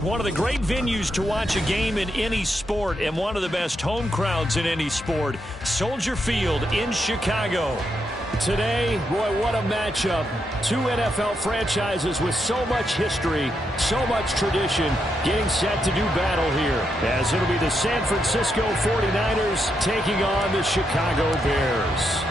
One of the great venues to watch a game in any sport, and one of the best home crowds in any sport, Soldier Field in Chicago. Today, boy, what a matchup. Two NFL franchises with so much history, so much tradition, getting set to do battle here, as it'll be the San Francisco 49ers taking on the Chicago Bears.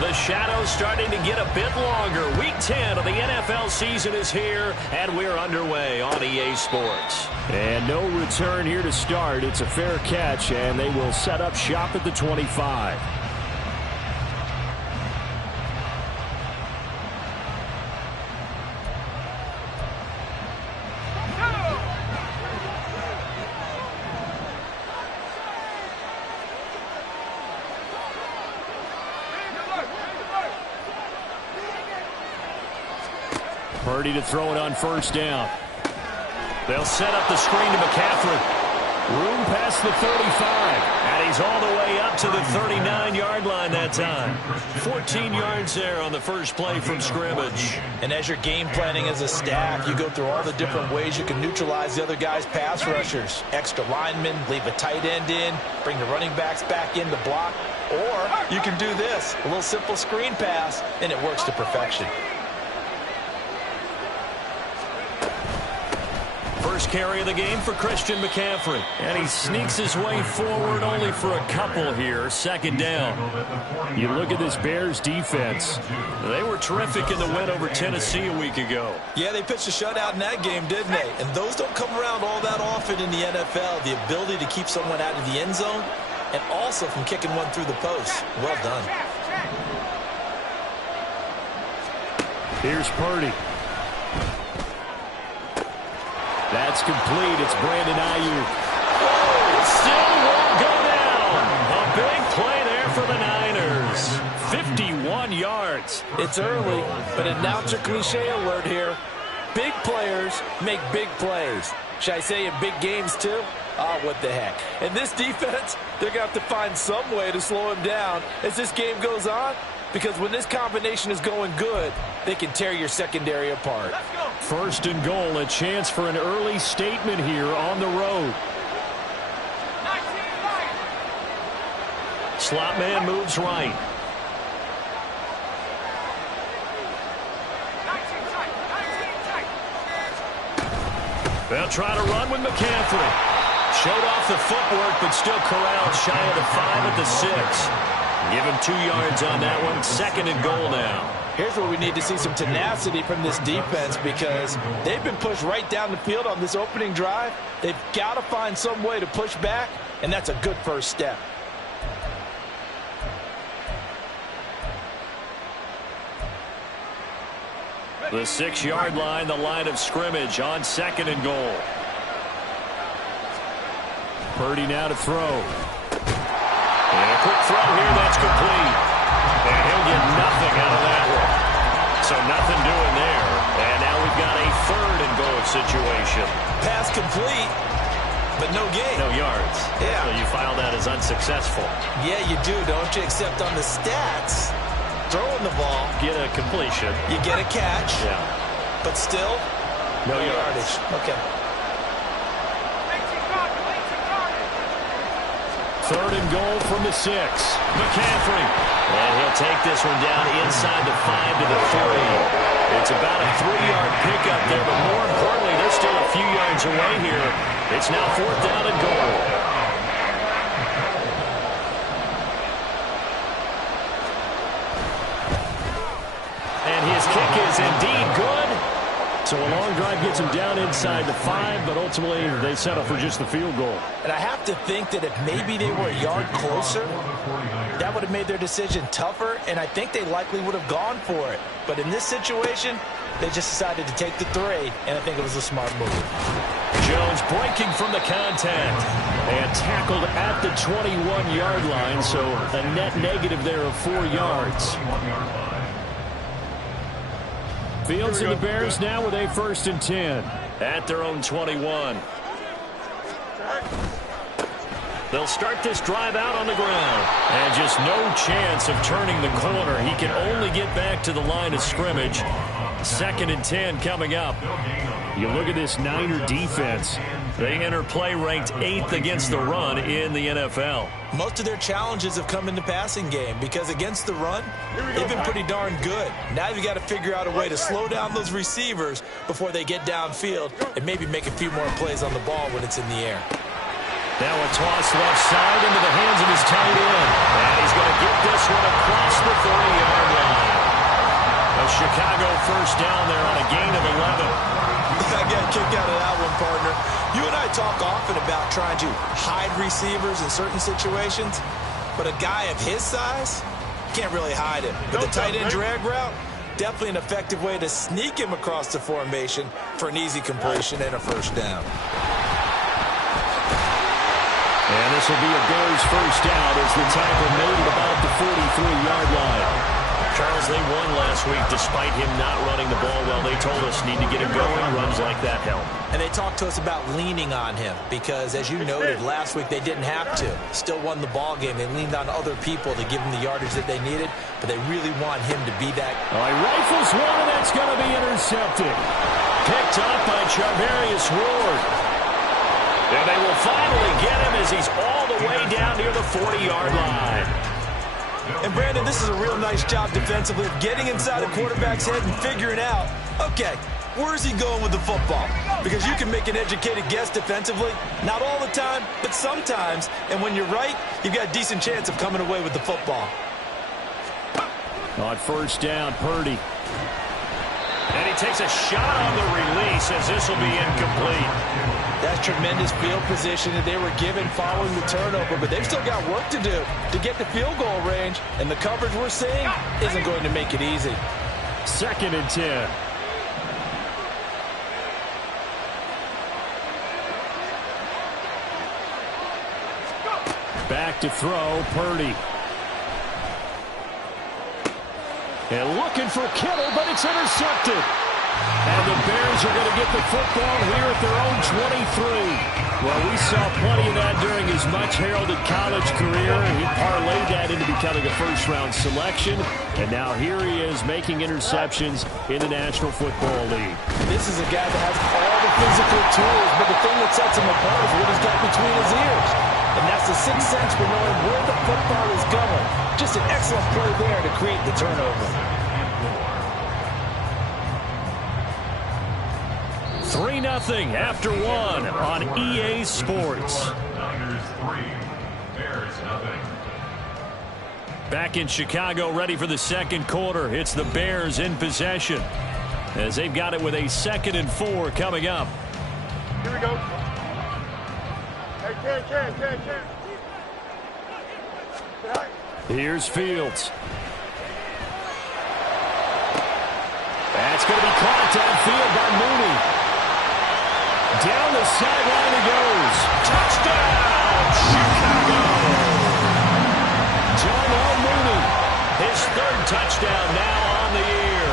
The shadow's starting to get a bit longer. Week 10 of the NFL season is here, and we're underway on EA Sports. And no return here to start. It's a fair catch, and they will set up shop at the 25. Purdy to throw it on first down. They'll set up the screen to McCaffrey. Room past the 35. And he's all the way up to the 39-yard line that time. 14 yards there on the first play from scrimmage. And as you're game planning as a staff, you go through all the different ways you can neutralize the other guy's pass rushers. Extra linemen, leave a tight end in, bring the running backs back in to block. Or you can do this, a little simple screen pass, and it works to perfection. First carry of the game for Christian McCaffrey. And he sneaks his way forward only for a couple here. Second down. You look at this Bears defense. They were terrific in the win over Tennessee a week ago. Yeah, they pitched a shutout in that game, didn't they? And those don't come around all that often in the NFL. The ability to keep someone out of the end zone and also from kicking one through the post. Well done. Here's Purdy. That's complete. It's Brandon Ayuk. Oh, still won't go down. A big play there for the Niners. 51 yards. It's early, but announcer cliche alert here. Big players make big plays. Should I say in big games too? Oh, what the heck. And this defense, they're going to have to find some way to slow him down as this game goes on. Because when this combination is going good, they can tear your secondary apart. First and goal, a chance for an early statement here on the road. Slot man moves right. They'll try to run with McCaffrey. Showed off the footwork, but still corralled shy of the 5 at the 6. Give him 2 yards on that one. Second and goal now. Here's where we need to see some tenacity from this defense because they've been pushed right down the field on this opening drive. They've got to find some way to push back, and that's a good first step. The 6-yard line, the line of scrimmage on second and goal. Purdy now to throw. And a quick throw here, that's complete. And he'll get nothing out of that one. So nothing doing there. And now we've got a third and goal situation. Pass complete, but no gain. No yards. Yeah. So you file that as unsuccessful. Yeah, you do, don't you? Except on the stats, throwing the ball. Get a completion. You get a catch. Yeah. But still, no yardage. Okay. Third and goal from the 6. McCaffrey. And he'll take this one down inside the 5 to the 3. It's about a 3-yard pickup there, but more importantly, they're still a few yards away here. It's now 4th down and goal. kick is indeed good. So a long drive gets them down inside the 5, but ultimately they settle for just the field goal. And I have to think that if maybe they were a yard closer, that would have made their decision tougher, and I think they likely would have gone for it. But in this situation, they just decided to take the 3, and I think it was a smart move. Jones breaking from the contact and tackled at the 21-yard line, so a net negative there of 4 yards. Fields and the Bears now with a 1st and 10 at their own 21. They'll start this drive out on the ground. And just no chance of turning the corner. He can only get back to the line of scrimmage. 2nd and 10 coming up. You look at this Niner defense. They enter play ranked 8th against the run in the NFL. Most of their challenges have come in the passing game because against the run, they've been pretty darn good. Now you've got to figure out a way to slow down those receivers before they get downfield and maybe make a few more plays on the ball when it's in the air. Now a toss left side into the hands of his tight end. And he's going to get this one across the 40-yard line. A Chicago 1st down there on a gain of 11. I got a kick out of that one, partner. You and I talk often about trying to hide receivers in certain situations, but a guy of his size can't really hide him. But the tight end drag route, definitely an effective way to sneak him across the formation for an easy completion and a 1st down. And this will be a Bears 1st down as the tackle made at about the 43-yard line. Charles, they won last week despite him not running the ball well. They told us need to get him going. Runs like that help. And they talked to us about leaning on him because, as you noted, last week they didn't have to. Still won the ball game. They leaned on other people to give them the yardage that they needed, but they really want him to be that. All right, rifles one, and that's going to be intercepted. Picked up by Charvarius Ward. And they will finally get him as he's all the way down near the 40-yard line. And, Brandon, this is a real nice job defensively of getting inside a quarterback's head and figuring out, okay, where's he going with the football? Because you can make an educated guess defensively. Not all the time, but sometimes. And when you're right, you've got a decent chance of coming away with the football. On 1st down, Purdy. And he takes a shot on the release as this will be incomplete. That's tremendous field position that they were given following the turnover, but they've still got work to do to get the field goal range, and the coverage we're seeing isn't going to make it easy. 2nd and 10. Back to throw, Purdy. And looking for Kittle, but it's intercepted. And the Bears are going to get the football here at their own 23. Well, we saw plenty of that during his much-heralded college career. He parlayed that into becoming a 1st-round selection. And now here he is making interceptions in the National Football League. This is a guy that has all the physical tools, but the thing that sets him apart is what he's got between his ears. And that's the 6th sense for knowing where the football is going. Just an excellent play there to create the turnover. 3-0 after 1 on EA Sports. Back in Chicago, ready for the 2nd quarter. It's the Bears in possession as they've got it with a 2nd and 4 coming up. Here we go. Hey, Ken. Here's Fields. That's going to be caught downfield by Mooney. Down the sideline he goes. Touchdown, Chicago! Darnell Mooney, his 3rd touchdown now on the year.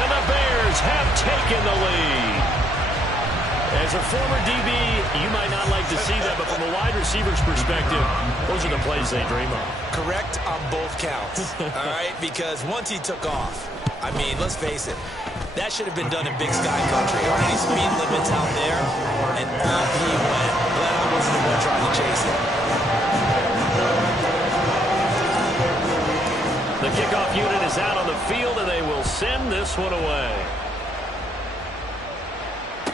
And the Bears have taken the lead. As a former DB, you might not like to see that, but from a wide receiver's perspective, those are the plays they dream of. Correct on both counts, all right? Because once he took off, I mean, let's face it, that should have been done in Big Sky Country. Already speed limits out there, and up he went. Glad I wasn't the one trying to chase it. The kickoff unit is out on the field, and they will send this one away.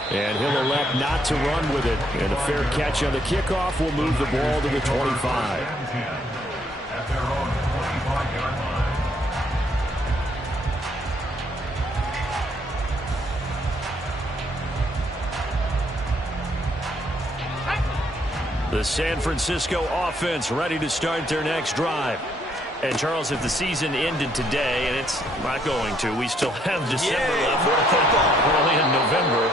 And he'll elect not to run with it. And a fair catch on the kickoff will move the ball to the 25. The San Francisco offense ready to start their next drive. And, Charles, if the season ended today, and it's not going to, we still have December left. We're only in November.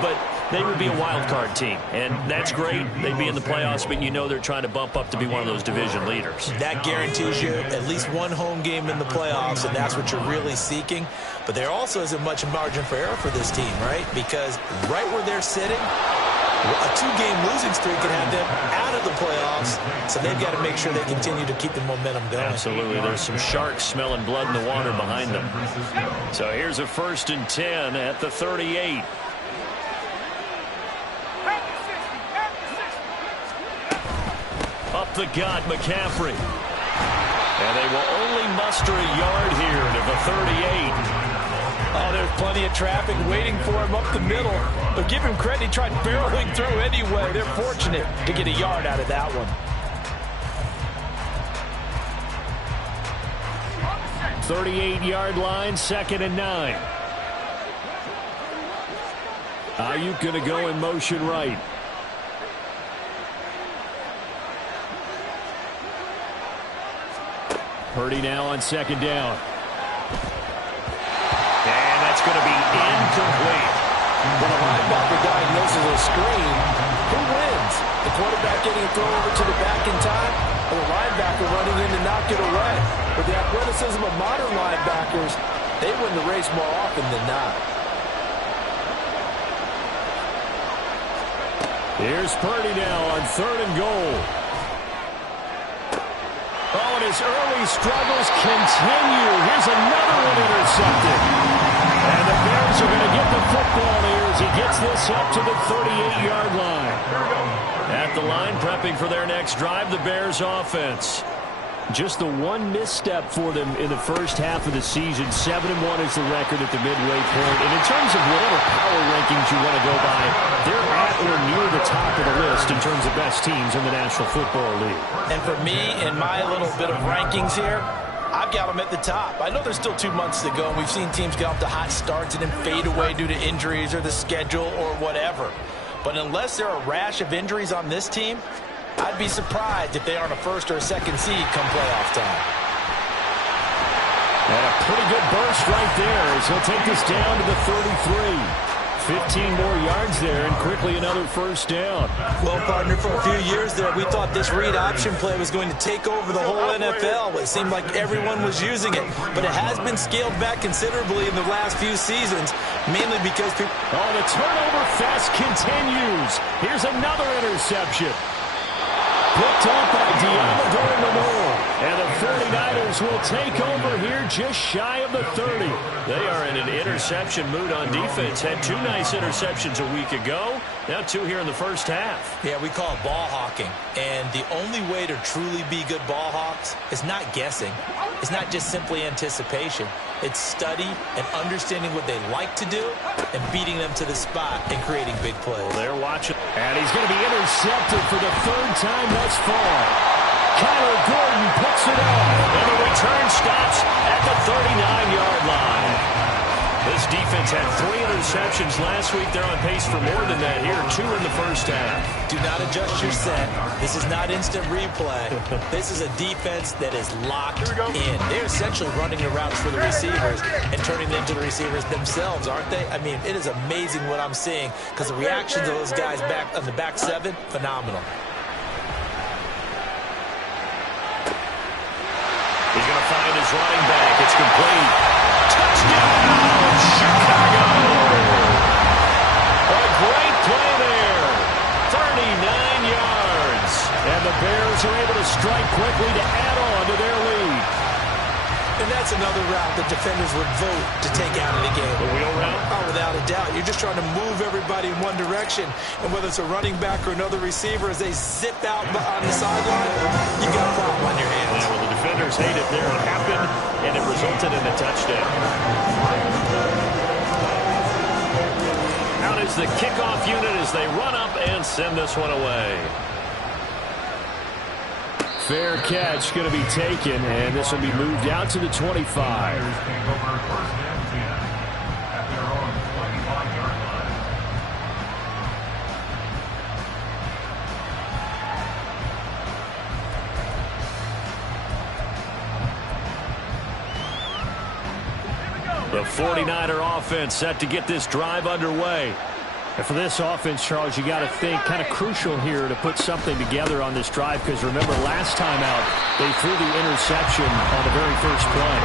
But they would be a wild card team, and that's great. They'd be in the playoffs, but you know they're trying to bump up to be one of those division leaders. That guarantees you at least one home game in the playoffs, and that's what you're really seeking. But there also isn't much margin for error for this team, right? Because right where they're sitting, a 2-game losing streak can have them out of the playoffs, so they've got to make sure they continue to keep the momentum going. Absolutely. There's some sharks smelling blood in the water behind them. So here's a 1st and 10 at the 38. Up the gut, McCaffrey. And they will only muster a yard here to the 38. Oh, there's plenty of traffic waiting for him up the middle. But give him credit, he tried barreling through anyway. They're fortunate to get a yard out of that one. 38-yard line, 2nd and 9. Ayuk going to go in motion right. Purdy now on 2nd down. And that's going to be incomplete. When a linebacker diagnoses a screen, who wins? The quarterback getting a throw over to the back in time, or the linebacker running in to knock it away? With the athleticism of modern linebackers, they win the race more often than not. Here's Purdy now on 3rd and goal. Oh, and his early struggles continue. Here's another one intercepted. And the Bears are going to get the football here as he gets this up to the 38-yard line. At the line, prepping for their next drive, the Bears offense. Just the one misstep for them in the first half of the season. 7-1 is the record at the midway point. And in terms of whatever power rankings you want to go by, they're at or near the top of the list in terms of best teams in the National Football League. And for me, in my little bit of rankings here, I've got them at the top. I know there's still 2 months to go, and we've seen teams get off to hot starts and then fade away due to injuries or the schedule or whatever. But unless there are a rash of injuries on this team, I'd be surprised if they aren't a 1st or a 2nd seed come playoff time. And a pretty good burst right there as he'll take this down to the 33. 15 more yards there and quickly another 1st down. Well, partner, for a few years there, we thought this read option play was going to take over the whole NFL. It seemed like everyone was using it, but it has been scaled back considerably in the last few seasons, mainly because people... Oh, the turnover fest continues. Here's another interception. Picked up by Deommodore Lenoir. And the 49ers will take over here just shy of the 30. They are in an interception mood on defense. Had 2 nice interceptions a week ago. Now 2 here in the first half. Yeah, we call it ball hawking. And the only way to truly be good ball hawks is not guessing. It's not just simply anticipation. It's study and understanding what they like to do and beating them to the spot and creating big plays. Well, they're watching. And he's going to be intercepted for the 3rd time thus far. Kyler Gordon picks it up. And the return stops at the 39-yard line. This defense had 3 interceptions last week. They're on pace for more than that here. 2 in the first half. Do not adjust your set. This is not instant replay. This is a defense that is locked in. They're essentially running the routes for the receivers and turning them to the receivers themselves, aren't they? I mean, it is amazing what I'm seeing because the reactions of those guys back on the back 7, phenomenal. He's going to find his running back. It's complete. Touchdown, Chicago! A great play there. 39 yards. And the Bears are able to strike quickly to add on to their lead. And that's another route that defenders would vote to take out of the game. The wheel route? Oh, without a doubt. You're just trying to move everybody in one direction. And whether it's a running back or another receiver, as they zip out on the sideline, you got a problem on your hands. Yeah, well, the defenders hate it there. It happened, and it resulted in a touchdown. Out is the kickoff unit as they run up and send this one away. Fair catch going to be taken, and this will be moved out to the 25. 49er offense set to get this drive underway. And for this offense, Charles, you got to think kind of crucial here to put something together on this drive, because remember last time out they threw the interception on the very first play.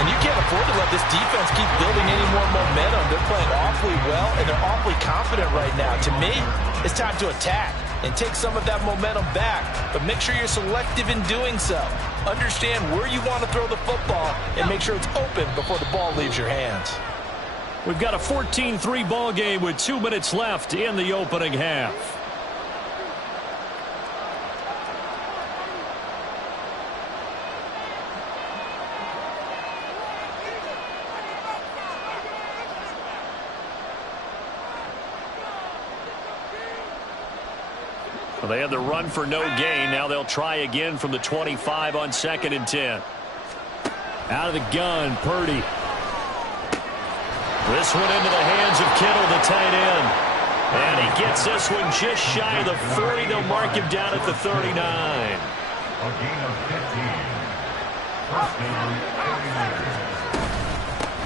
And you can't afford to let this defense keep building any more momentum. They're playing awfully well, and they're awfully confident right now. To me, it's time to attack and take some of that momentum back, but make sure you're selective in doing so. Understand where you want to throw the football and make sure it's open before the ball leaves your hands. We've got a 14-3 ball game with 2 minutes left in the opening half. Well, they had the run for no gain. Now they'll try again from the 25 on 2nd and 10. Out of the gun, Purdy. This one into the hands of Kittle, the tight end. And he gets this one just shy of the 40. They'll mark him down at the 39. A gain of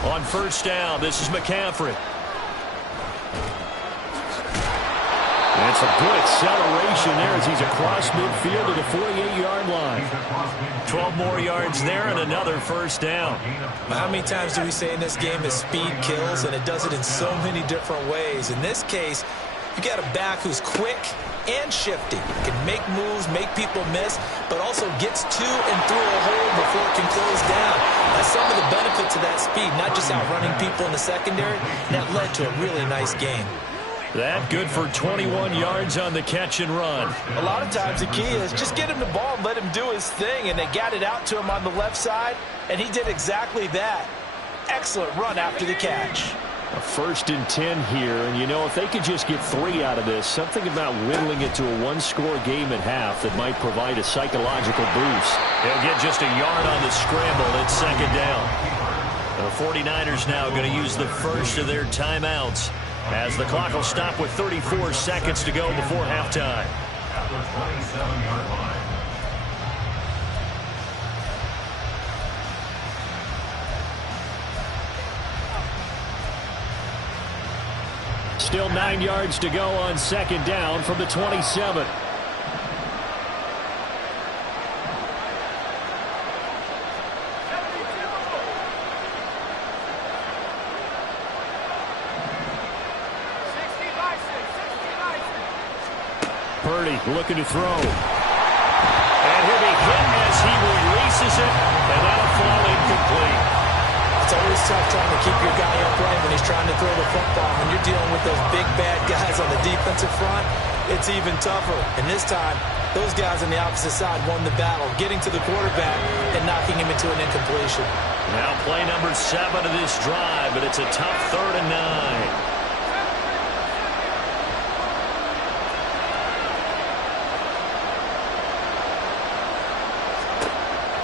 15. On first down, this is McCaffrey. And it's a good acceleration there as he's across midfield to the 48-yard line. 12 more yards there and another first down. How many times do we say in this game that speed kills, and it does it in so many different ways? In this case, you got a back who's quick and shifty. Can make moves, make people miss, but also gets to and through a hole before it can close down. That's some of the benefits of that speed, not just outrunning people in the secondary. And that led to a really nice game. That good for 21 yards on the catch and run. A lot of times the key is just get him the ball and let him do his thing, and they got it out to him on the left side, and he did exactly that. Excellent run after the catch. A 1st and 10 here, and you know, if they could just get 3 out of this, something about whittling it to a 1-score game at half that might provide a psychological boost. They'll get just a yard on the scramble at 2nd down. The 49ers now going to use the first of their timeouts, as the clock will stop with 34 seconds to go before halftime. At the 27-yard line. Still 9 yards to go on 2nd down from the 27. Purdy looking to throw. And he'll be hit as he releases it, and that'll fall incomplete. It's always tough trying to keep your guy upright when he's trying to throw the football. When you're dealing with those big, bad guys on the defensive front, it's even tougher. And this time, those guys on the opposite side won the battle, getting to the quarterback and knocking him into an incompletion. Now play number 7 of this drive, but it's a tough 3rd and 9.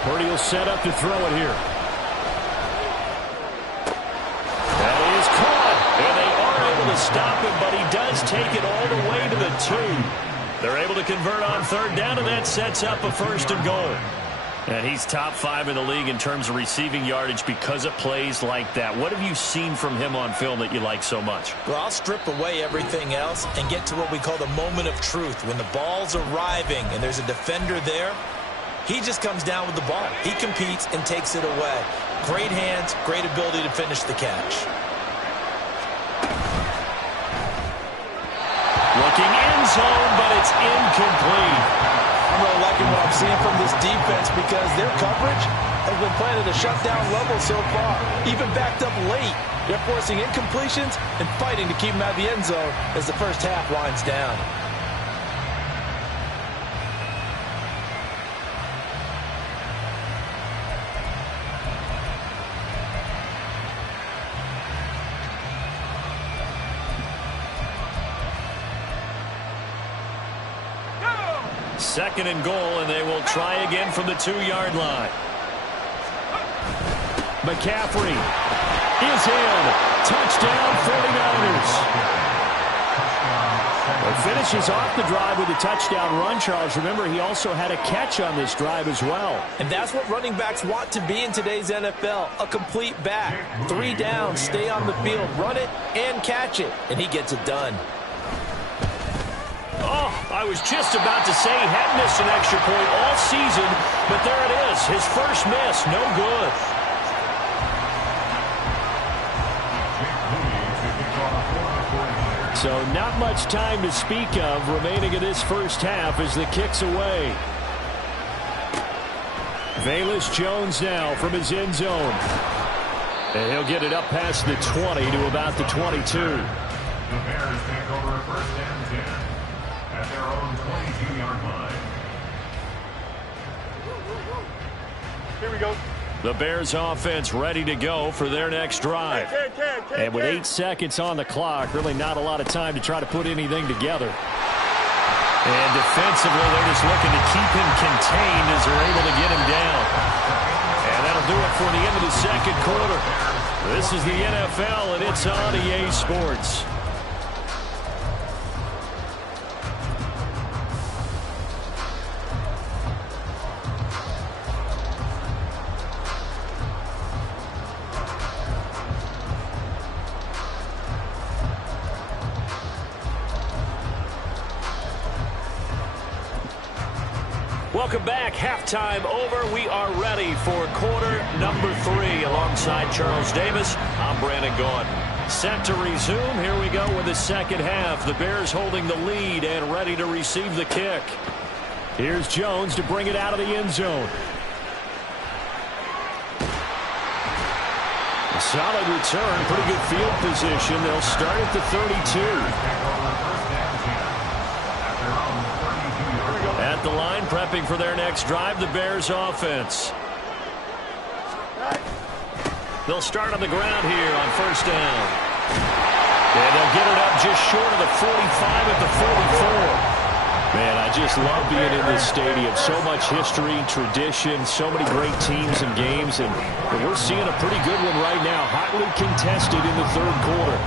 Purdy will set up to throw it here. That is caught, and they are able to stop him, but he does take it all the way to the 2. They're able to convert on 3rd down, and that sets up a 1st and goal. And he's top 5 in the league in terms of receiving yardage because of plays like that. What have you seen from him on film that you like so much? Well, I'll strip away everything else and get to what we call the moment of truth. When the ball's arriving and there's a defender there, he just comes down with the ball. He competes and takes it away. Great hands, great ability to finish the catch. Looking end zone, but it's incomplete. I'm really liking what I'm seeing from this defense because their coverage has been playing at a shutdown level so far. Even backed up late, they're forcing incompletions and fighting to keep them out of the end zone as the first half winds down. Second and goal, and they will try again from the 2-yard line. McCaffrey is in. Touchdown, 49ers. The finishes off the drive with a touchdown run, Charles. Remember, he also had a catch on this drive as well. And that's what running backs want to be in today's NFL, a complete back. 3 downs, stay on the field, run it, and catch it, and he gets it done. Oh, I was just about to say he had missed an extra point all season, but there it is, his first miss, no good. So not much time to speak of remaining in this first half as the kick's away. Velus Jones now from his end zone. And he'll get it up past the 20 to about the 22. The Bears take over first and 10 at their own 22-yard line. Here we go. The Bears offense ready to go for their next drive. And with 8 seconds on the clock, really not a lot of time to try to put anything together. And defensively, they're just looking to keep him contained as they're able to get him down. And that'll do it for the end of the second quarter. This is the NFL, and it's on EA Sports. Welcome back. Halftime over. We are ready for quarter number 3 alongside Charles Davis. I'm Brandon Gaudin. Set to resume. Here we go with the second half. The Bears holding the lead and ready to receive the kick. Here's Jones to bring it out of the end zone. A solid return. Pretty good field position. They'll start at the 32. At the line, prepping for their next drive, the Bears offense. They'll start on the ground here on first down. And they'll get it up just short of the 45 at the 44. Man, I just love being in this stadium. So much history, tradition, so many great teams and games. And we're seeing a pretty good one right now. Hotly contested in the third quarter.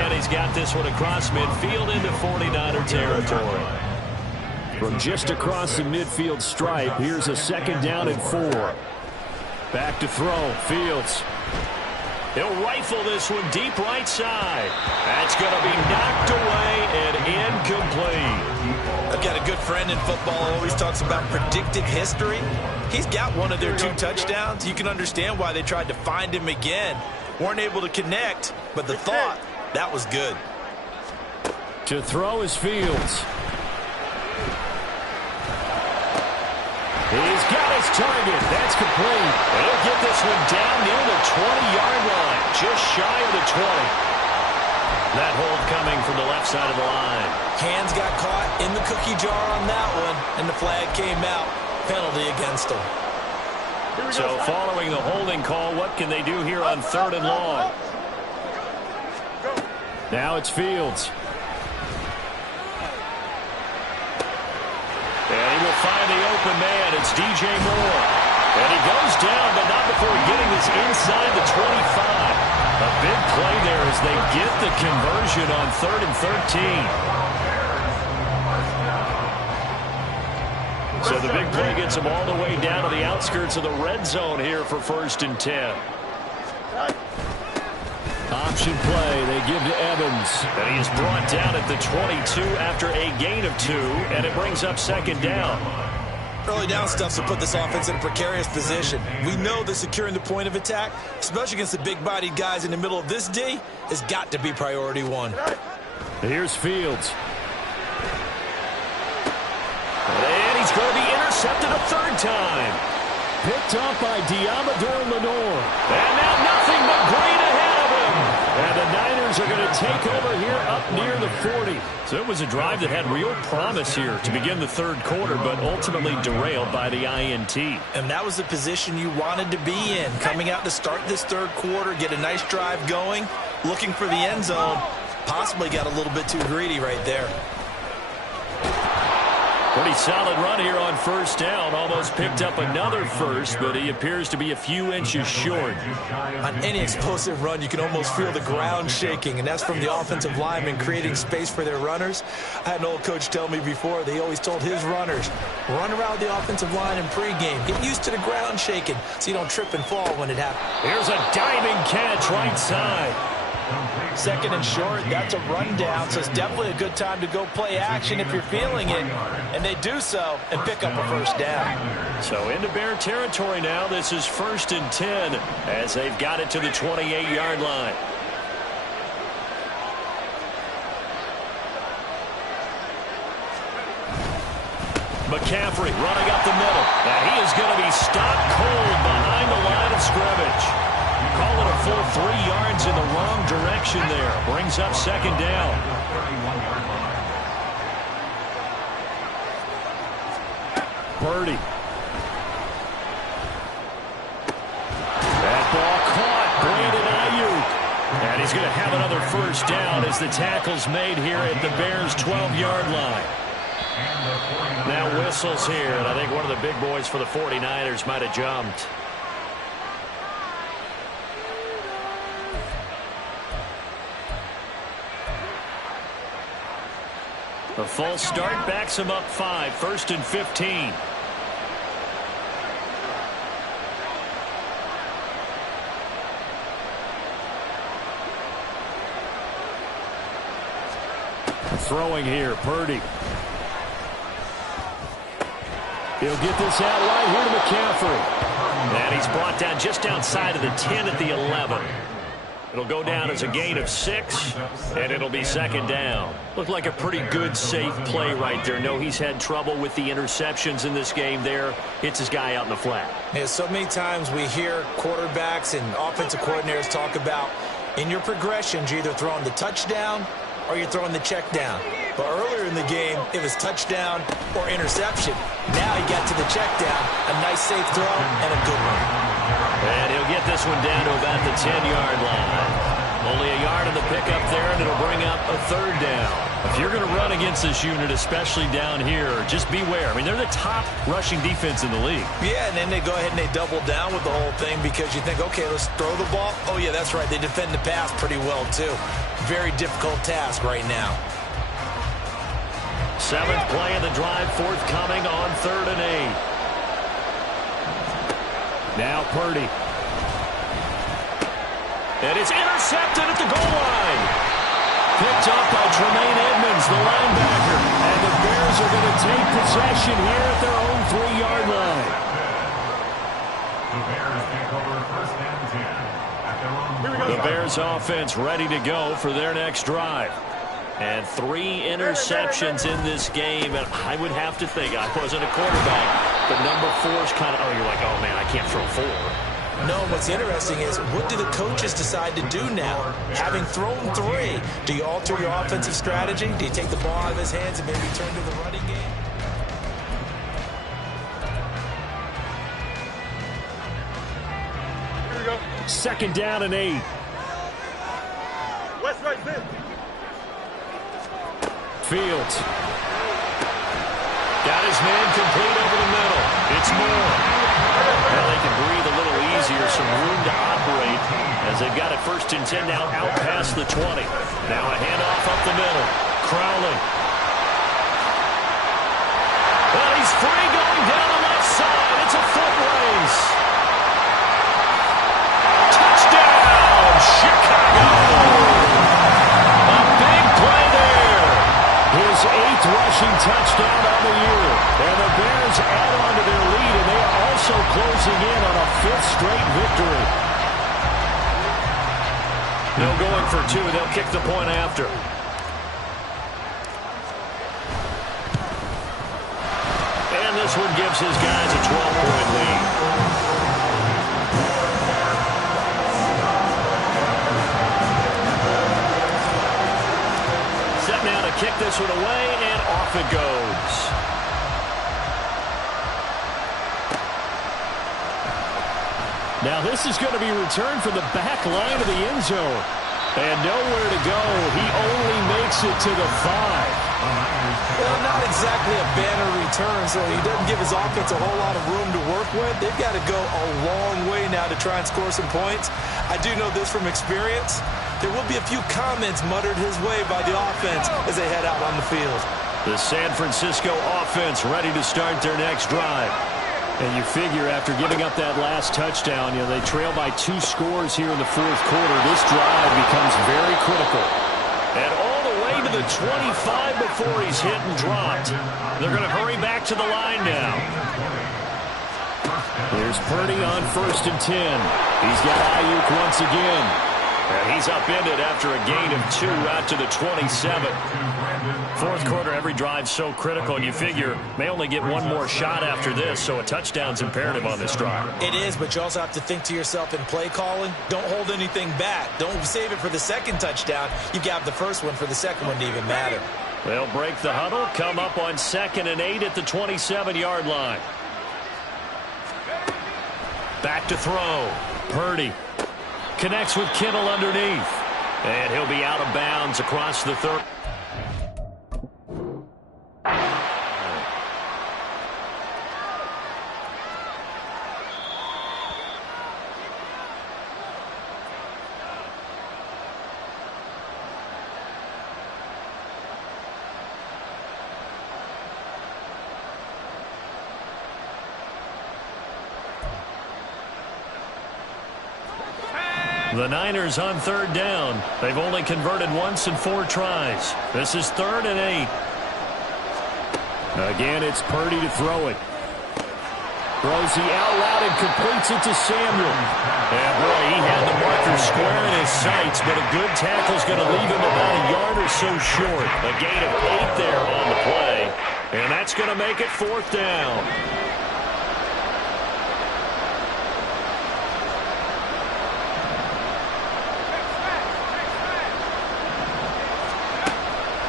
And he's got this one across midfield into 49er territory. From just across the midfield stripe, here's a second down and 4. Back to throw, Fields. He'll rifle this one deep right side. That's going to be knocked away and incomplete. I've got a good friend in football who always talks about predictive history. He's got one of their 2 touchdowns. You can understand why they tried to find him again. Weren't able to connect, but the thought, that was good. To throw is Fields. He's got his target. That's complete. And he'll get this one down near the 20-yard line, just shy of the 20. That hold coming from the left side of the line. Hands got caught in the cookie jar on that one, and the flag came out. Penalty against him. So following the holding call, what can they do here on third and long? Now it's Fields. And he will find the open man. It's DJ Moore. And he goes down, but not before getting this inside the 25. A big play there as they get the conversion on 3rd and 13. So the big play gets them all the way down to the outskirts of the red zone here for 1st and 10. Option play, they give to Evans. And he is brought down at the 22 after a gain of 2, and it brings up second down. Early down stuff to put this offense in a precarious position. We know that securing the point of attack, especially against the big-bodied guys in the middle of this D, has got to be priority 1. Here's Fields. And he's going to be intercepted a 3rd time. Picked up by Diamador Lenore. And now nothing but green ahead of him. And the Niners are going to take over here up near the 40. So it was a drive that had real promise here to begin the third quarter, but ultimately derailed by the INT. And that was the position you wanted to be in. Coming out to start this third quarter, get a nice drive going, looking for the end zone. Possibly got a little bit too greedy right there. Pretty solid run here on first down. Almost picked up another first, but he appears to be a few inches short. On any explosive run, you can almost feel the ground shaking, and that's from the offensive linemen creating space for their runners. I had an old coach tell me before, they always told his runners, run around the offensive line in pregame. Get used to the ground shaking so you don't trip and fall when it happens. Here's a diving catch right side. Second and short, that's a rundown, so it's definitely a good time to go play action if you're feeling it. And they do so and pick up a first down. So into Bear territory now. This is 1st and 10 as they've got it to the 28-yard line. McCaffrey running up the middle. Now he is going to be stopped cold behind the line of scrimmage. Call it a full 3 yards in the wrong direction there. Brings up 2nd down. Purdy. That ball caught. Brandon Ayuk. And he's going to have another first down as the tackle's made here at the Bears' 12-yard line. Now whistles here, and I think one of the big boys for the 49ers might have jumped. A false start backs him up 5, 1st and 15. Throwing here, Purdy. He'll get this out right here to McCaffrey. And he's brought down just outside of the 10 at the 11. It'll go down as a gain of 6, and it'll be 2nd down. Looked like a pretty good, safe play right there. No, he's had trouble with the interceptions in this game there. Hits his guy out in the flat. Yeah, so many times we hear quarterbacks and offensive coordinators talk about in your progressions, you're either throwing the touchdown or you're throwing the check down. But earlier in the game, it was touchdown or interception. Now he got to the check down, a nice safe throw, and a good one. And he'll get this one down to about the 10-yard line. Only a yard in the pickup there, and it'll bring up a 3rd down. If you're going to run against this unit, especially down here, just beware. I mean, they're the top rushing defense in the league. Yeah, and then they go ahead and they double down with the whole thing because you think, okay, let's throw the ball. Oh, yeah, that's right. They defend the pass pretty well, too. Very difficult task right now. 7th play of the drive forthcoming on 3rd and 8. Now Purdy. And it's intercepted at the goal line. Picked up by Tremaine Edmonds, the linebacker. And the Bears are going to take possession here at their own 3-yard line. The Bears take over 1st and 10 at their own. The Bears offense ready to go for their next drive. And 3 interceptions in this game. And I would have to think, I wasn't a quarterback, but number 4 is kind of, oh, you're like, oh, man, I can't throw 4. No, what's interesting is what do the coaches decide to do now? Having thrown 3, do you alter your offensive strategy? Do you take the ball out of his hands and maybe turn to the running game? Here we go. 2nd down and 8. West right there. Fields. Got his man complete over the middle. It's Moore. Well, they can breathe a little easier, some room to operate as they've got it 1st and 10 now out past the 20. Now a handoff up the middle. Crowley. Well, he's free going down the left side. It's a foot race. Touchdown, Chicago. A big play there. His 8th rushing touchdown on the year. And the Bears add on to their lead, and they are also closing in on a 5th straight victory. No going for 2. They'll kick the point after. And this one gives his guys a 12-point lead. Set now to kick this one away, and off it goes. Now this is going to be returned from the back line of the end zone. And nowhere to go. He only makes it to the 5. Well, not exactly a banner return, so he doesn't give his offense a whole lot of room to work with. They've got to go a long way now to try and score some points. I do know this from experience. There will be a few comments muttered his way by the offense as they head out on the field. The San Francisco offense ready to start their next drive. And you figure after giving up that last touchdown, they trail by 2 scores here in the fourth quarter. This drive becomes very critical. And all the way to the 25 before he's hit and dropped. They're going to hurry back to the line now. Here's Purdy on 1st and 10. He's got Ayuk once again. And he's upended after a gain of 2 out to the 27. Fourth quarter, every drive so critical, and you figure may only get one more shot after this, so a touchdown's imperative on this drive. It is, but you also have to think to yourself in play calling, don't hold anything back. Don't save it for the second touchdown. You got the first one for the second one to even matter. They'll break the huddle, come up on 2nd and 8 at the 27-yard line. Back to throw. Purdy connects with Kittle underneath. And he'll be out of bounds across the 30. The Niners on 3rd down. They've only converted once in 4 tries. This is 3rd and 8. Again, it's Purdy to throw it. Throws the out route and completes it to Samuel. And boy, he had the marker square in his sights, but a good tackle's going to leave him about a yard or so short. A gain of 8 there on the play. And that's going to make it 4th down.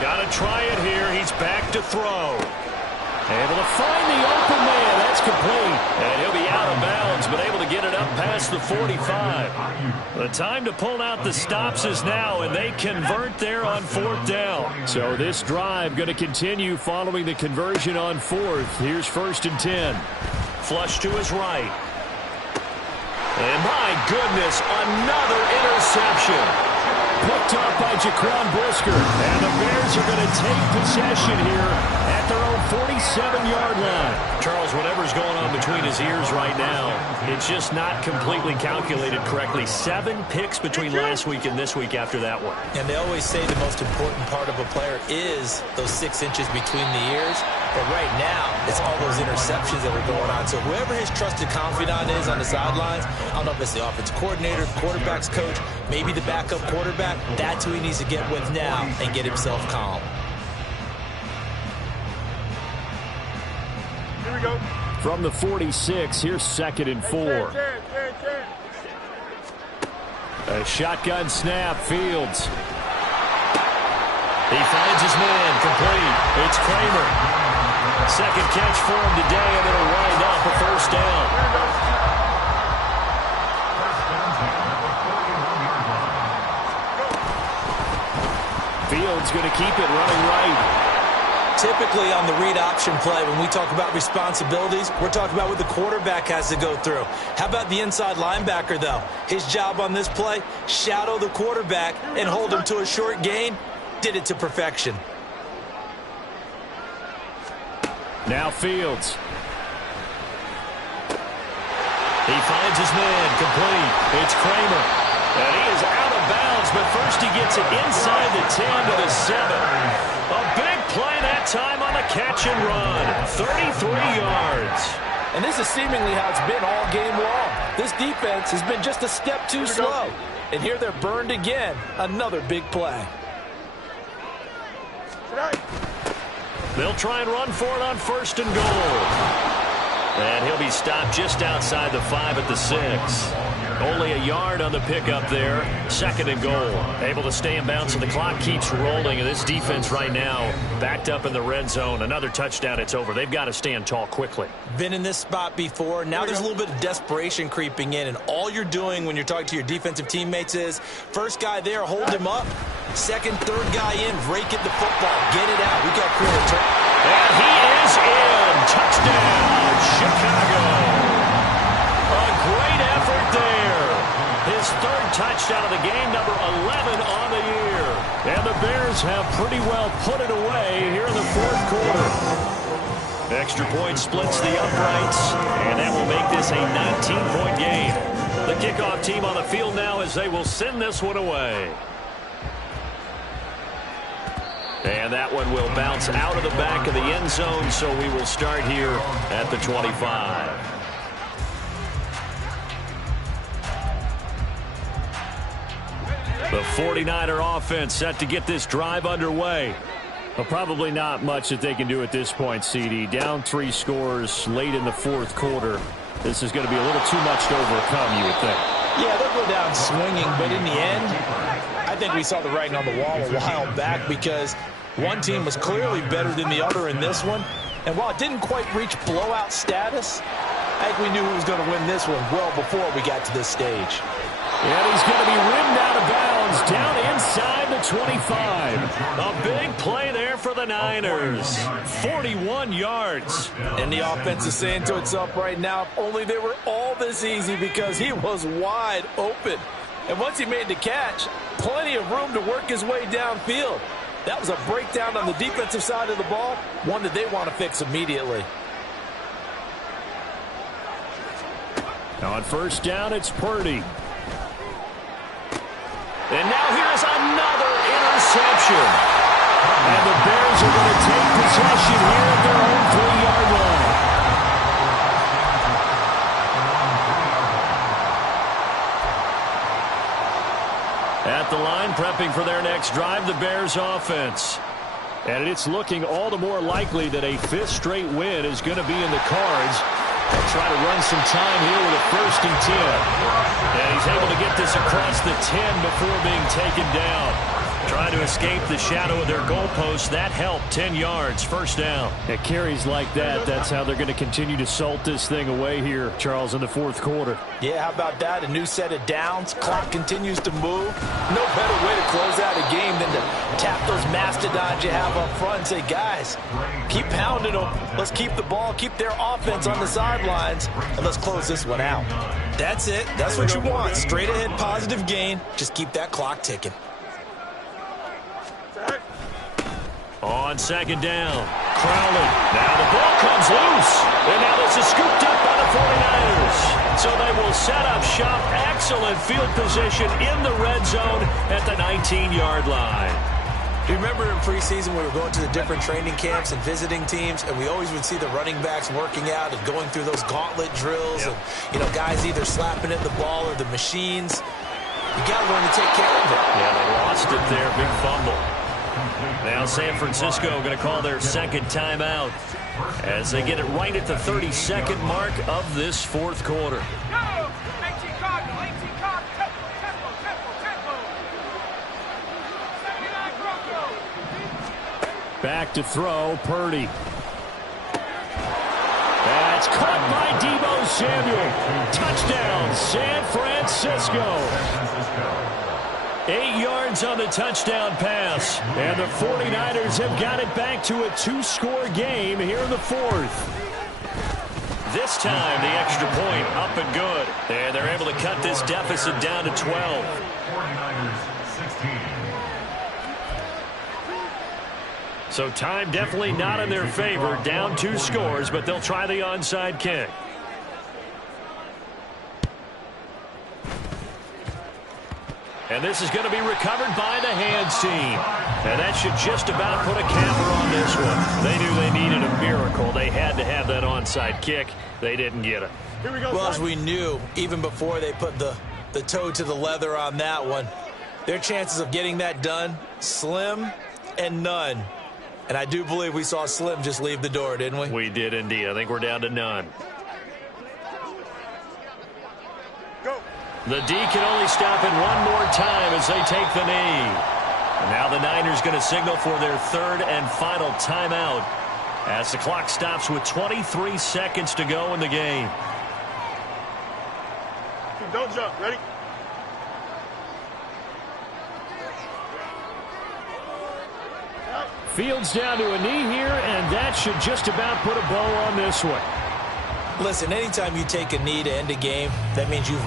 Got to try it here. He's back to throw. Able to find the open man. That's complete. And he'll be out of bounds, but able to get it up past the 45. The time to pull out the stops is now, and they convert there on 4th down. So this drive going to continue following the conversion on 4th. Here's 1st and 10. Flush to his right. And my goodness, another interception. Picked off by Jaquan Brisker. And the Bears are going to take possession here at their own 47-yard line. Charles, whatever's going on between his ears right now, it's just not completely calculated correctly. 7 picks between last week and this week after that one. And they always say the most important part of a player is those 6 inches between the ears. But right now, it's all those interceptions that are going on. So whoever his trusted confidant is on the sidelines, I don't know if it's the offensive coordinator, quarterback's coach, maybe the backup quarterback, that's who he needs to get with now and get himself calm. Here we go. From the 46, here's 2nd and 4. A shotgun snap, Fields. He finds his man, complete. It's Kramer. Second catch for him today, and it'll wind up a 1st down. Fields going to keep it running right. Typically on the read option play, when we talk about responsibilities, we're talking about what the quarterback has to go through. How about the inside linebacker, though? His job on this play, shadow the quarterback and hold him to a short gain. Did it to perfection. Now Fields. He finds his man, complete. It's Kramer. And he is out of bounds, but first he gets it inside the 10 to the 7. A big play that time on the catch and run. 33 yards. And this is seemingly how it's been all game long. This defense has been just a step too slow. And here they're burned again. Another big play. They'll try and run for it on 1st and goal. And he'll be stopped just outside the 5 at the 6. Only a yard on the pickup there. 2nd and goal. Able to stay in bounds, so the clock keeps rolling. And this defense right now backed up in the red zone. Another touchdown, it's over. They've got to stand tall quickly. Been in this spot before. Now there's a little bit of desperation creeping in. And all you're doing when you're talking to your defensive teammates is, first guy there, hold him up. Second, third guy in, rake at the football. Get it out. We got clear return. And he is in. Touchdown, Chicago. A great effort there. His 3rd touchdown of the game, number 11 on the year. And the Bears have pretty well put it away here in the 4th quarter. Extra point splits the uprights, and that will make this a 19-point game. The kickoff team on the field now as they will send this one away. And that one will bounce out of the back of the end zone, so we will start here at the 25. The 49er offense set to get this drive underway. Well, probably not much that they can do at this point, CD. Down 3 scores late in the 4th quarter. This is going to be a little too much to overcome, you would think. Yeah, they'll go down swinging, but in the end, I think we saw the writing on the wall a while back because one team was clearly better than the other in this one. And while it didn't quite reach blowout status, I think we knew who was going to win this one well before we got to this stage. And he's going to be ridden out of bounds down inside the 25. A big play there for the Niners. 41 yards. And the offense is saying to itself right now, if only they were all this easy, because he was wide open. And once he made the catch, plenty of room to work his way downfield. That was a breakdown on the defensive side of the ball, one that they want to fix immediately. On 1st down, it's Purdy. And now here's another interception. And the Bears are going to take possession here at their own 3-yard line. At the line, prepping for their next drive, the Bears offense. And it's looking all the more likely that a 5th straight win is going to be in the cards. They'll try to run some time here with a 1st and 10. And he's able to get this across the 10 before being taken down. Trying to escape the shadow of their goalpost. That helped. 10 yards, 1st down. At carries like that, that's how they're going to continue to salt this thing away here, Charles, in the 4th quarter. Yeah, how about that? A new set of downs. Clock continues to move. No better way to close out a game than to tap those mastodons you have up front and say, guys, keep pounding them. Let's keep the ball, keep their offense on the sidelines, and let's close this one out. That's it. That's what you want. Straight ahead positive gain. Just keep that clock ticking. On 2nd down, Crowley. Now the ball comes loose. And now this is scooped up by the 49ers. So they will set up shop. Excellent field position in the red zone at the 19-yard line. Do you remember in preseason we were going to the different training camps and visiting teams, and we always would see the running backs working out and going through those gauntlet drills, and guys either slapping at the ball or the machines. You got to learn to take care of it. Yeah, they lost it there. Big fumble. Now San Francisco going to call their 2nd timeout as they get it right at the 32nd mark of this 4th quarter. Back to throw, Purdy. That's caught by Deebo Samuel. Touchdown, San Francisco. 8 yards on the touchdown pass. And the 49ers have got it back to a 2-score game here in the 4th. This time, the extra point up and good. And they're able to cut this deficit down to 12. 49ers 16. So time definitely not in their favor. Down 2 scores, but they'll try the onside kick. And this is going to be recovered by the hands team. And that should just about put a camera on this one. They knew they needed a miracle. They had to have that onside kick. They didn't get it. Here we go. Well, as we knew, even before they put the toe to the leather on that one, their chances of getting that done, slim and none. And I do believe we saw Slim just leave the door, didn't we? We did indeed. I think we're down to none. Go. The D can only stop it one more time as they take the knee. And now the Niners going to signal for their third and final timeout as the clock stops with 23 seconds to go in the game. Don't jump. Ready? Fields down to a knee here, and that should just about put a bow on this one. Listen, anytime you take a knee to end a game, that means you've